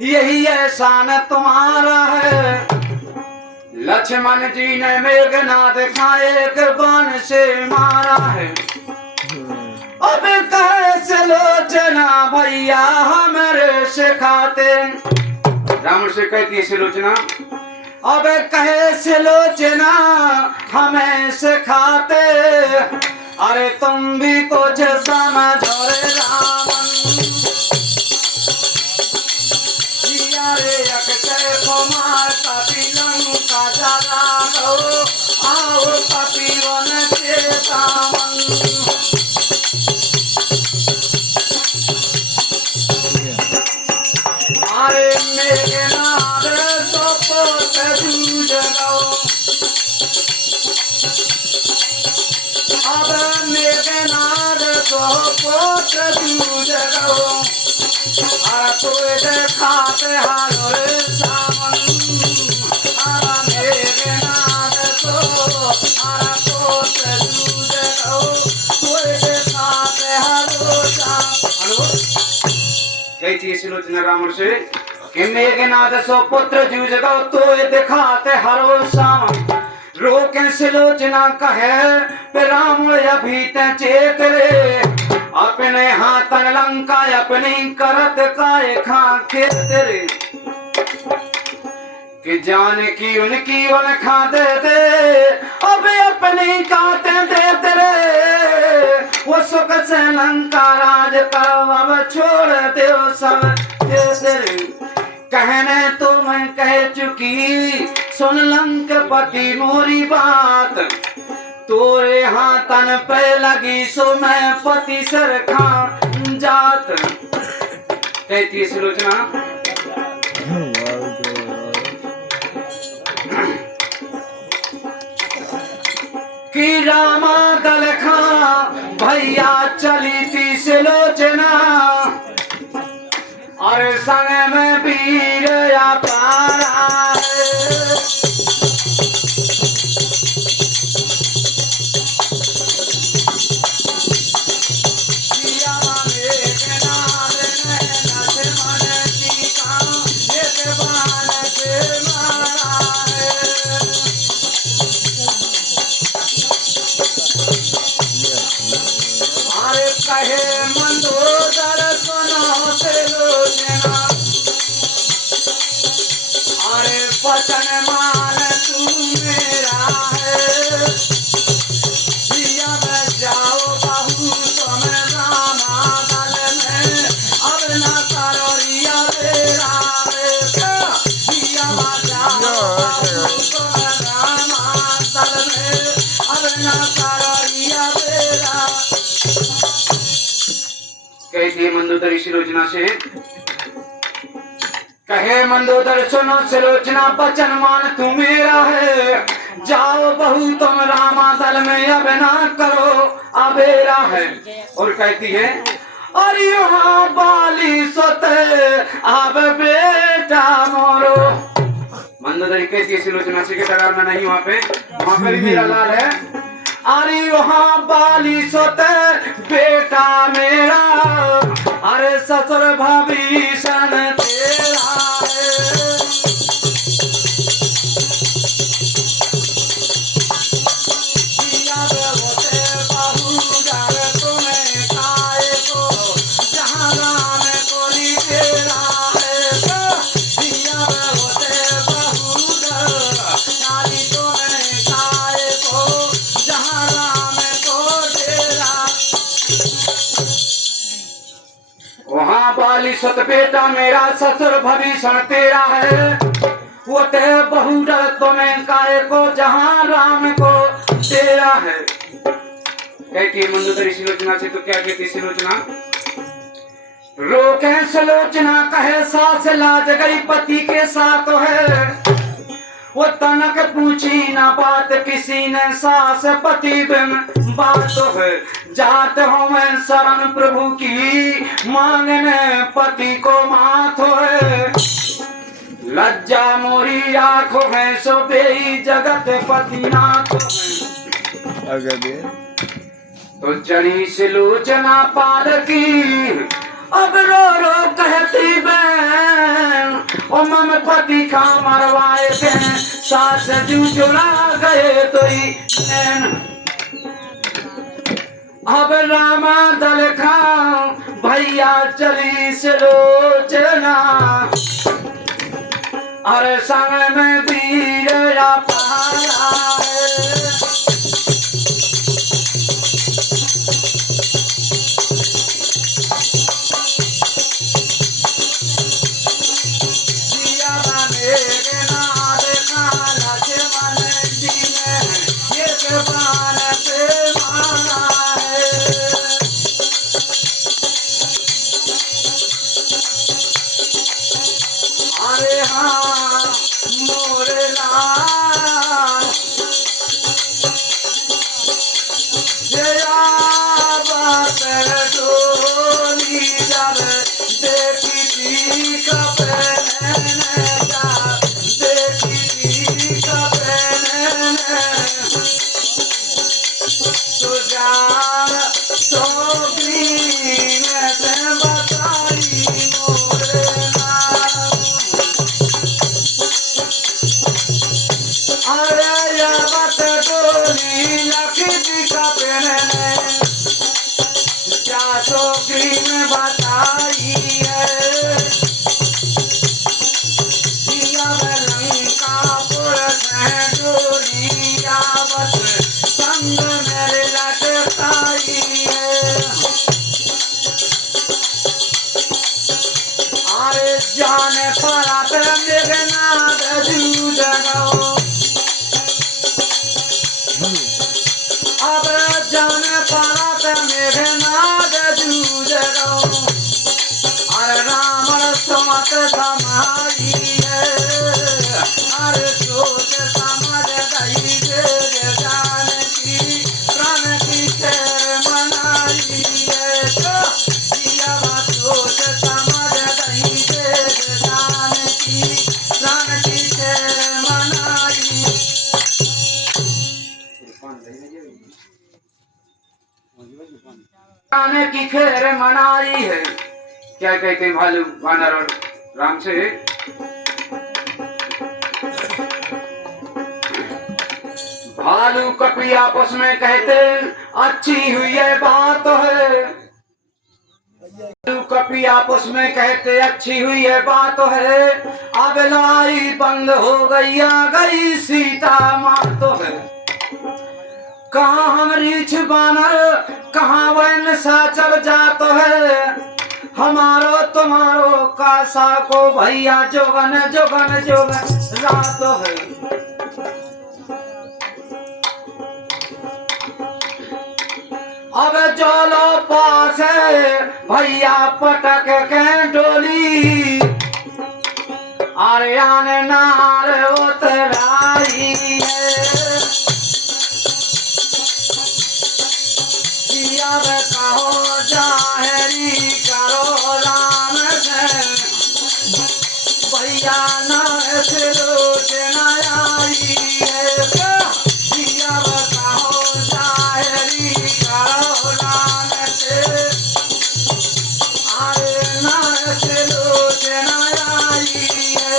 यही एहसान तुम्हारा है। लक्ष्मण जी ने मेघनाद खाए कृपान से मारा है। अब कैसे लोचना भैया हमारे सिखाते। रावण से कहती है सुलोचना, अब कैसे लोचना हमें सिखाते। अरे तुम भी कुछ समझो रे रावण। रे अक्षय कुमार कपिलों का जगा दो, आओ कपिलों के दामन। अरे मेघनाद सपोत जूझ गो, अब मेघनाद सपोत जूझ गो। तो देखाते हारो रे सावन। आरा मेघनाद तो आरा पोत जूझ गो, तो देखाते हारो सावन। कहती है सुलोचना रावण से कि मेघनाद सो पुत्र जूझ गो, तो दिखाते हरो सावन। रोके सुलोचना कहे पे रावण अभी ते चेत रे। अपने हाथन लंका अपनी करत काय खा खेत रे। कि जान की उनकी उन खा दे दे, अब अपनी खाते दे रे। वो सुख से लंका राज करो, अब छोड़ दो सब दे रे। कहने तो मैं कह चुकी, सुन लंकपति मोरी बात। तोरे हाथन पे लगी सो मैं पति सर खा जात। कहती है सुलोचना, कि रामा दल खा भैया चली थी सुलोचना। और संग में वीर या पारा वचन मान तू मेरा है। जिया में जाओ बहू तुम रामा दल में, अब न करो रिया तेरा है। जिया में जाओ बहू तुम रामा दल में, अब न करो रिया तेरा। कहती है मंदोदरी सुलोचना से, कहे मंदोदर सुनो सुलोचना वचन मान तू मेरा है। जाओ बहू तुम रामा दल में, अब ना करो अबेरा है। और कहती है, और यहाँ बाली सोते अब बेटा मोरो। मंदोदरी कहती है सुलोचना से, डरना नहीं, वहाँ पे भी मेरा लाल है। अरे वहाँ बाली सोते बेटा मेरा, अरे ससुर भविष्य तेरा है। जहाँ राम कोली तेरा वाली सत बेटा मेरा ससुर भविष्य तेरा है। वो ते बहु तुम्हें काय को जहाँ राम को तेरा है। कहती है मंदोदरी सुलोचना से, तो क्या कहती सुलोचना? रोके सुलोचना कहे सास लाज गई पति के साथ है। वो तनक पूछी ना बात किसी ने सास पति बिन बात है। जात हूँ मैं शरण प्रभु की मांगने पति को माथ है। लज्जा मोरी आँखों है सो बेई जगत पति नाथ है। तो जनी सुलोचना पार की अब रो रो कहती बहन और मम पति का मरवाए थे सास जू चुरा गए तो अब रामा दल खाओ भैया चली सुलोचना अरे संग में वीर पाया जाने पड़ा मेघनाथ जूझ गो अब जाने पड़ा मेघनाथ जूझ गो अरे राम समत समाई अरे सोच समझ गई जान की प्राण की खैर मनाई सोच समझ गई जान की प्राण की खैर मनाई जाने की खैर मनाई है। क्या कहते हैं भालू वानर और राम से भालू कपी आपस में कहते अच्छी हुई है बात है भालू कपी आपस में कहते अच्छी हुई है बात है अब लड़ाई बंद हो गई आ गई सीता माँ तो है कहाँ हम रीछ बानर कहाँ वन साचर जात है हमारो तुम्हारो कासा को भैया जोगन जोगन जोगन रात है अब चलो पास है भैया पटक के डोली आर्यन नार उतराई है अब कहो जाहरी करो राम से भैया न सिरोचना आई है अब कहो जाहरी करो राम से अरे न सिरोचना आई है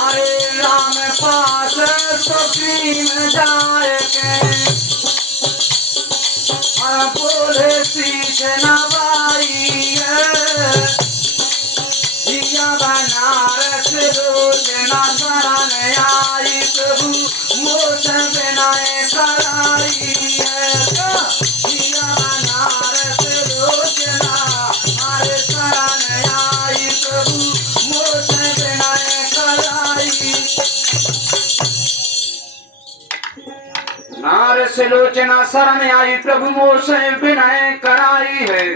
अरे राम पास सुप्रीम जाए के बोले सीख नवाई बनारस रोजना शरण आई प्रभु मोस बिनाए कराई बनारस रोजना हमारे शरण आई प्रभु मोस बिनाए कराई नार से लोचना शरण आई प्रभु मोह से विनय कराई है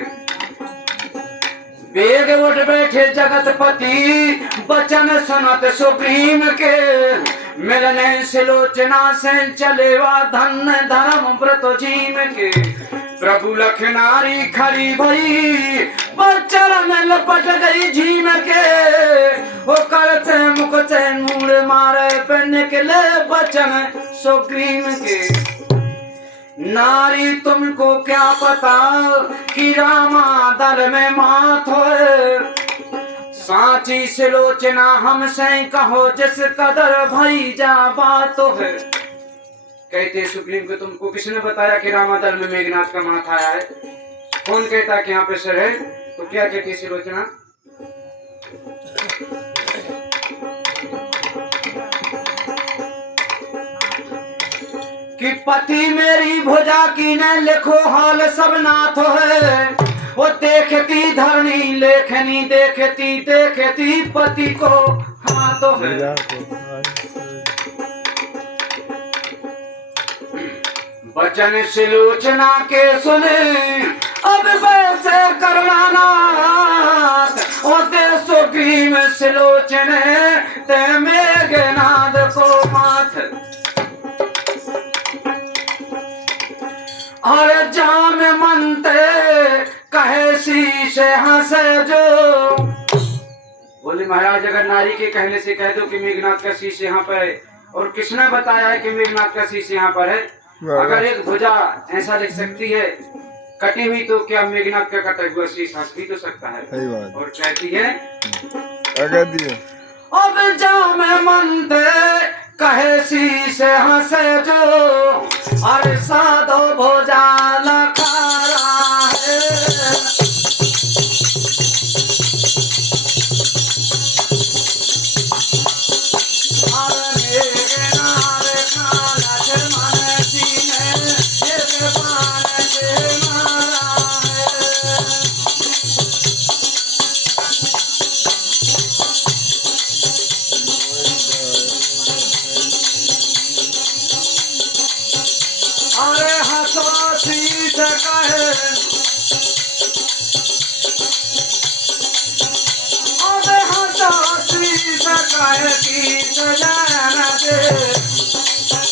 वेग उठ बैठे जगतपति बचन सुनत सुप्रीम के मिलने से लोचना से चलेवा धन धर्म व्रत जीम के प्रभु लखनारी खड़ी भई बचन लपट गई झीम के वो करते मुख से मूड़ मारे पे निकले बचन सुग्रीव के नारी तुमको क्या पता कि रामा दल में मात हो, सांची सिलोचना हमसे कहो जिस कदर भई जा बात है। कहते सुप्रीम को तुमको किसने बताया कि रामादल में मेघनाथ का माथ आया है? कौन कहता कि यहाँ पे सर है? तो क्या कहती सिलोचना? कि पति मेरी भुजा की ने लिखो हाल सब नाथ है, वो देखती धरनी लेखनी देखती पति को हाथ है। वचन सिलोचना के सुने अब वैसे करना और देशो भीम सिलोचने ते मेघनाद को माथ। और जाम मनते कहे शीशे हंसे जो। बोले महाराज अगर नारी के कहने से कह दो कि मेघनाथ का शीश यहाँ पर है, और किसने बताया है कि मेघनाथ का शीश यहाँ पर है? अगर एक भुजा ऐसा लिख सकती है कटी हुई, तो क्या मेघनाथ का कटा हुआ शीश हंस भी तो सकता है। और कहती है अब जाम मनते कहे शीश हंसे जो, अरे साधो भोजा लखारा है।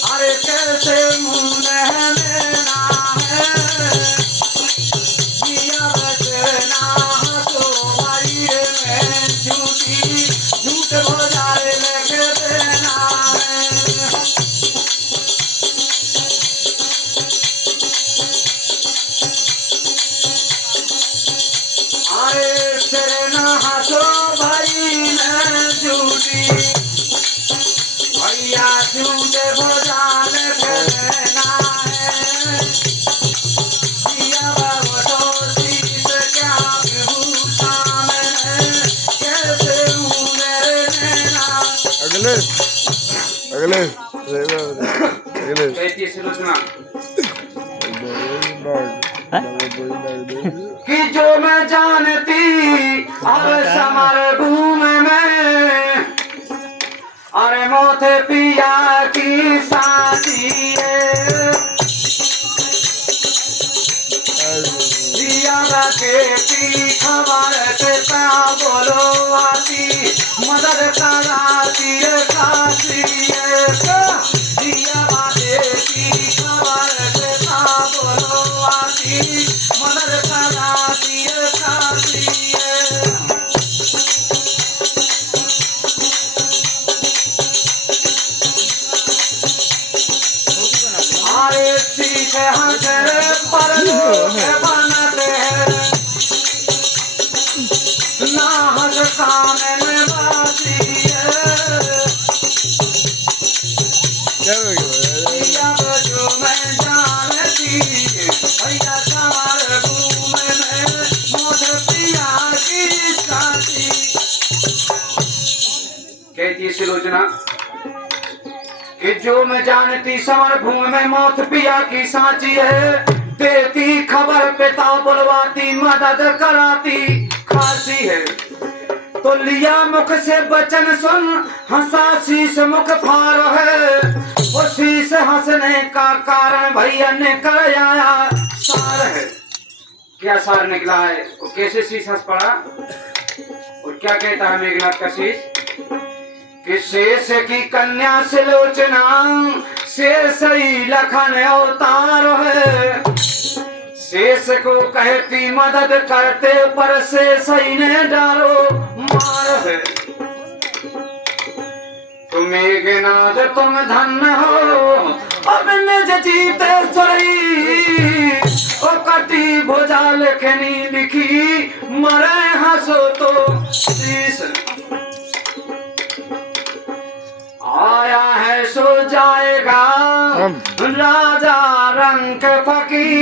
अरे कैसे मुँह लेना है, तो भाई में झूठ भोजारे लेके देना है। अरे सेना हाथो भाई में झूठी, भैया झूठे भोजाने देना है। दिया बाबा शीश क्या भूषा में कैसे मेरे नैना। अगले कहती सुलोचना कि जो मैं जानती अब समर भूमि में, अरे मोथे पिया की साथी है। दिया के पी खबर के बोलो आती मदद कराती है काशी है। दिया की खबर के बोलो आती मदद कराती है काशी है। हमारे सीख हंसरे पर बनते ना हंसकाने में बाती है। जो मैं जानती भैया सवार घूमे में मोटे पिया की साथी। कहती है सिलोचना कि जो मैं जानती समर भूमि में मौत पिया की सांची है। देती खबर पिता बुलवाती मदद कराती खासी है। तो लिया मुख से वचन सुन हंसा शीश मुख फार है। वो शीश हंसने का कारण भैया ने कर आया सार है। क्या सार निकला है? वो कैसे शीश हंस पड़ा? और क्या कहता है मेघनाथ का शीश कि शेष की कन्या सिलोचना शेष ही लखन अवतार है। शेष को कहती मदद करते पर शेष ही ने डालो मार है। तो मेघनाद तुम धन्य हो अब निज जीते सोई ओ कटी भुजा लिखनी लिखी मरे हंसो तो शीश आया है सो जाएगा राजा रंग फकीर